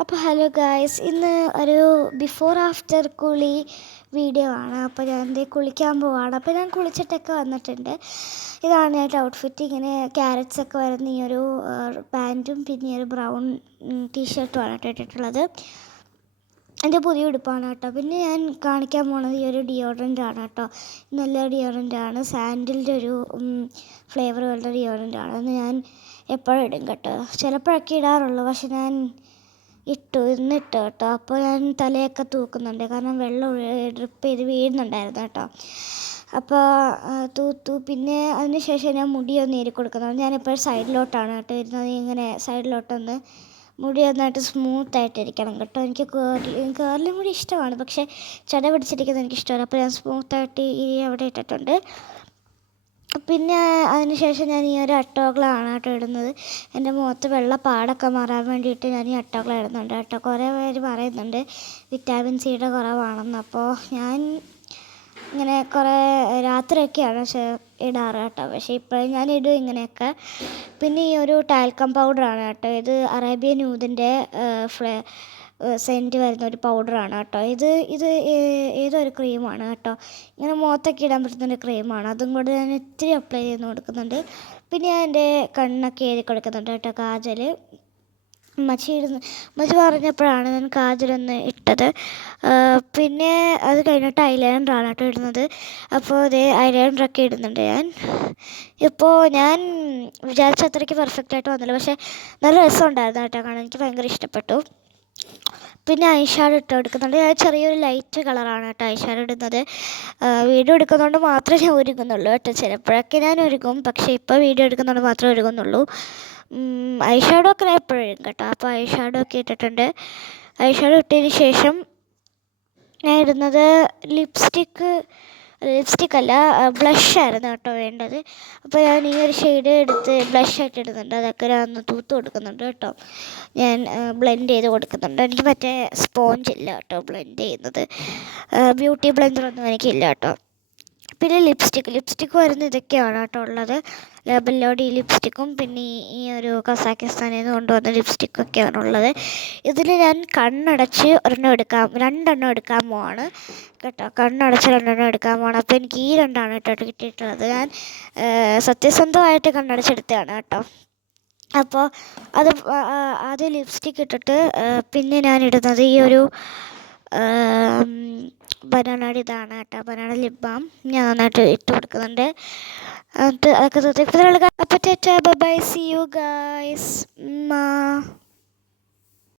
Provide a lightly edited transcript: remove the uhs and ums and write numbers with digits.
അപ്പോൾ hello guys, ഇന്ന് ഒരു ബിഫോർ ആഫ്റ്റർ കുളി വീഡിയോ ആണ്. അപ്പോൾ ഞാൻ കുളിക്കാൻ പോവാണ്. അപ്പോൾ ഞാൻ കുളിച്ചിട്ടൊക്കെ വന്നിട്ടുണ്ട്. ഇതാണ് എൻ്റെ ഔട്ട്ഫിറ്റ്. ഇങ്ങനെ ക്യാരറ്റ്സൊക്കെ വരുന്ന ഈ ഒരു പാൻറ്റും പിന്നെ ഒരു ബ്രൗൺ ടീഷർട്ടുമാണ് ഇട്ടിട്ടുള്ളത്. എൻ്റെ പുതിയ ഉടുപ്പാണ് കേട്ടോ. പിന്നെ ഞാൻ കാണിക്കാൻ പോണത് ഈ ഒരു ഡിയോഡ്രൻ്റ് ആണ് കേട്ടോ. നല്ല ഡിയോഡ്രൻ്റ് ആണ്, സാൻഡിലിൻ്റെ ഒരു ഫ്ലേവറുകളുടെ ഡിയോഡ്രൻ്റ് ആണ്. അത് ഞാൻ എപ്പോഴും ഇടും കേട്ടോ. ചിലപ്പോഴൊക്കെ ഇടാറുള്ളൂ, പക്ഷെ ഞാൻ ഇന്നിട്ട് കേട്ടോ. അപ്പോൾ ഞാൻ തലയൊക്കെ തൂക്കുന്നുണ്ട്, കാരണം വെള്ളം ഡ്രിപ്പ് ചെയ്ത് വീഴുന്നുണ്ടായിരുന്നു കേട്ടോ. അപ്പോൾ തൂത്തു. പിന്നെ അതിന് ശേഷം ഞാൻ മുടിയൊന്ന് ഏരി കൊടുക്കുന്നുണ്ട്. ഞാനിപ്പോഴും സൈഡിലോട്ടാണ് കേട്ടോ ഇരുന്നത്. ഇങ്ങനെ സൈഡിലോട്ടൊന്ന് മുടി നന്നായിട്ട് സ്മൂത്തായിട്ടിരിക്കണം കേട്ടോ. എനിക്ക് കേർലി മുടി ഇഷ്ടമാണ്, പക്ഷേ ചട പിടിച്ചിരിക്കുന്നത് എനിക്കിഷ്ടമല്ല. അപ്പോൾ ഞാൻ സ്മൂത്തായിട്ട് ഈ അവിടെ ഇട്ടിട്ടുണ്ട്. പിന്നെ അതിന് ശേഷം ഞാൻ ഈ ഒരു അട്ടോഗ്ലാണ് കേട്ടോ ഇടുന്നത്. എൻ്റെ മുഖത്ത് വെള്ള പാടൊക്കെ മാറാൻ വേണ്ടിയിട്ട് ഞാൻ ഈ അട്ടോഗ്ല ഇടുന്നുണ്ട് കേട്ടോ. കുറേ പേര് പറയുന്നുണ്ട് വിറ്റാമിൻ സിയുടെ കുറവാണെന്ന്. അപ്പോൾ ഞാൻ ഇങ്ങനെ കുറേ രാത്രിയൊക്കെയാണ് ഇടാറ് കേട്ടോ. പക്ഷേ ഇപ്പോഴും ഞാൻ ഇടും ഇങ്ങനെയൊക്കെ. പിന്നെ ഈ ഒരു ടാൽക്കം പൗഡറാണ് കേട്ടോ. ഇത് അറേബ്യൻ ഊതിൻ്റെ സെൻറ്റ് വരുന്ന ഒരു പൗഡറാണ് കേട്ടോ. ഇത് ഏതൊരു ക്രീമാണ് കേട്ടോ. ഇങ്ങനെ മുഖത്തൊക്കെ ഇടാൻ പറ്റുന്നൊരു ക്രീമാണ്. അതും കൂടെ ഞാൻ ഇത്തിരി അപ്ലൈ ചെയ്ത് കൊടുക്കുന്നുണ്ട്. പിന്നെ ഞാൻ എൻ്റെ കണ്ണൊക്കെ എഴുതി കൊടുക്കുന്നുണ്ട് കേട്ടോ. കാജൽ മച്ചി പറഞ്ഞപ്പോഴാണ് ഞാൻ കാജലൊന്ന് ഇട്ടത്. പിന്നെ അത് കഴിഞ്ഞിട്ട് ഐലൈനറാണ് കേട്ടോ ഇടുന്നത്. അപ്പോൾ അതേ ഐലൈനറൊക്കെ ഇടുന്നുണ്ട് ഞാൻ. ഇപ്പോൾ ഞാൻ വിചാരിച്ച അത്രയ്ക്ക് പെർഫെക്റ്റായിട്ട് വന്നില്ല, പക്ഷേ നല്ല രസമുണ്ടായിരുന്നു കേട്ടോ കാണാൻ. എനിക്ക് ഭയങ്കര ഇഷ്ടപ്പെട്ടു. പിന്നെ ഐഷാഡോ ഇട്ട് എടുക്കുന്നുണ്ട്. ഞാൻ ചെറിയൊരു ലൈറ്റ് കളറാണ് കേട്ടോ ഐഷാഡോ ഇടുന്നത്. വീഡിയോ എടുക്കുന്നതുകൊണ്ട് മാത്രമേ ഞാൻ ഒരുങ്ങുന്നുള്ളൂ കേട്ടോ. ചിലപ്പോഴൊക്കെ ഞാൻ ഒരുങ്ങും, പക്ഷേ ഇപ്പോൾ വീഡിയോ എടുക്കുന്നതുകൊണ്ട് മാത്രമേ ഒരുങ്ങുന്നുള്ളൂ. ഐഷാഡോ ഒക്കെ ഞാൻ എപ്പോഴും ഇടും കേട്ടോ. അപ്പോൾ ഐഷാഡോ ഒക്കെ ഇട്ടിട്ടുണ്ട്. ഐഷാഡോ ഇട്ടതിന് ശേഷം ഞാൻ ഇടുന്നത് ലിപ്സ്റ്റിക് അല്ല, ബ്ലഷായിരുന്നു കേട്ടോ വേണ്ടത്. അപ്പോൾ ഞാൻ ഈ ഒരു ഷെയ്ഡ് എടുത്ത് ബ്ലഷായിട്ട് ഇടുന്നുണ്ട്. അതൊക്കെ ഞാൻ ഒന്ന് തൂത്ത് കൊടുക്കുന്നുണ്ട് കേട്ടോ. ഞാൻ ബ്ലെൻഡ് ചെയ്ത് കൊടുക്കുന്നുണ്ട്. എനിക്ക് മറ്റേ സ്പോഞ്ചില്ല കേട്ടോ ബ്ലെൻഡ് ചെയ്യുന്നത്. ബ്യൂട്ടി ബ്ലെൻഡറൊന്നും എനിക്കില്ല കേട്ടോ. പിന്നെ ലിപ്സ്റ്റിക്ക് വരുന്ന ഇതൊക്കെയാണ് കേട്ടോ ഉള്ളത്. ബെല്ലോഡി ലിപ്സ്റ്റിക്കും പിന്നെ ഈ ഒരു കസാക്കിസ്ഥാനിൽ നിന്ന് കൊണ്ടുവന്ന ലിപ്സ്റ്റിക്കൊക്കെയാണ് ഉള്ളത്. ഇതിൽ ഞാൻ കണ്ണടച്ച് രണ്ടെണ്ണം എടുക്കാൻ പോവാണ് കേട്ടോ. കണ്ണടച്ച് രണ്ടെണ്ണം എടുക്കാൻ പോവാണ്. അപ്പോൾ എനിക്ക് ഈ രണ്ടാണ് കേട്ടോ കിട്ടിയിട്ടുള്ളത്. ഞാൻ സത്യസന്ധമായിട്ട് കണ്ണടച്ചെടുത്തതാണ് കേട്ടോ. അപ്പോൾ അത് ലിപ്സ്റ്റിക്ക് ഇട്ടിട്ട് പിന്നെ ഞാൻ ഇടുന്നത് ഈ ഒരു ബനാനയുടെ ഇതാണ് കേട്ടോ. ബനാന ലിപ് ബാം ഞാൻ നന്നായിട്ട് ഇട്ട് കൊടുക്കുന്നുണ്ട്. എന്നിട്ട് അതൊക്കെ അപ്പോൾ bye bye, see you guys.